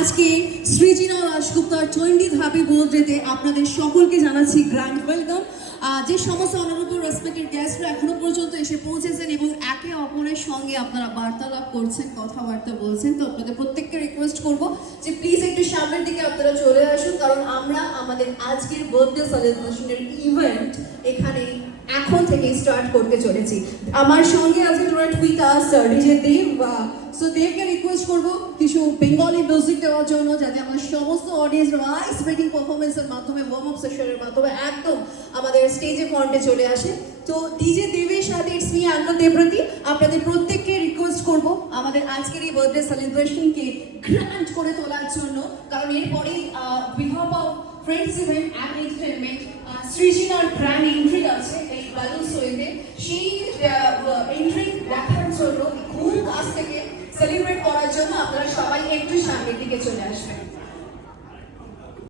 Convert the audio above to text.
আজকে সৃজিনা দাশগুপ্তার 20th happy বার্থডেতে আপনাদের সকলকে জানাচ্ছি গ্র্যান্ড ওয়েলকাম। যে সমস্ত অনারেবল রেসপেক্টেড গেস্টরা এখনো পর্যন্ত এসে পৌঁছেছেন এবং একে অপরের সঙ্গে আপনারা বার্তালাপ করছেন, কথাবার্তা বলছেন, তো আপনাদের প্রত্যেককে রিকোয়েস্ট করব যে প্লিজ একটু সামনের দিকে আপনারা চলে আসুন, কারণ আমরা আমাদের আজকের বার্থডে সেলিব্রেশনের ইভেন্ট এখানে এখন থেকে স্টার্ট করতে চলেছি। আমার সঙ্গে আছে টুরেট with us DJ Dev. So দেবকে রিকোয়েস্ট করবো কিছু বেঙ্গলি মিউজিক দেওয়ার জন্য, যাতে আমার সমস্ত অডিয়েন্স আইস ব্রেকিং পারফরমেন্সের মাধ্যমে, ওয়ার্ম আপ সেশনের মাধ্যমে একদম আমাদের স্টেজে ফ্রন্টে চলে আসে। তো ডিজে দেবের সাথে ইটস মি আঙ্কেল দেবরতী, আপনাদের প্রত্যেককে রিকোয়েস্ট করবো আমাদের আজকের এই বার্থডে সেলিব্রেশনকে গ্র্যান্ড করে তোলার জন্য, কারণ এরপরেই behalf of friends event and entertainment সৃজিনার গ্র্যান্ড এন্ট্রি আছে এই বালুন শোয়েতে। সেই এন্ট্রি দেখার জন্য খুব কাছ থেকে সেলিব্রেট করার জন্য আপনারা সবাই একটু সামনের দিকে চলে আসবেন।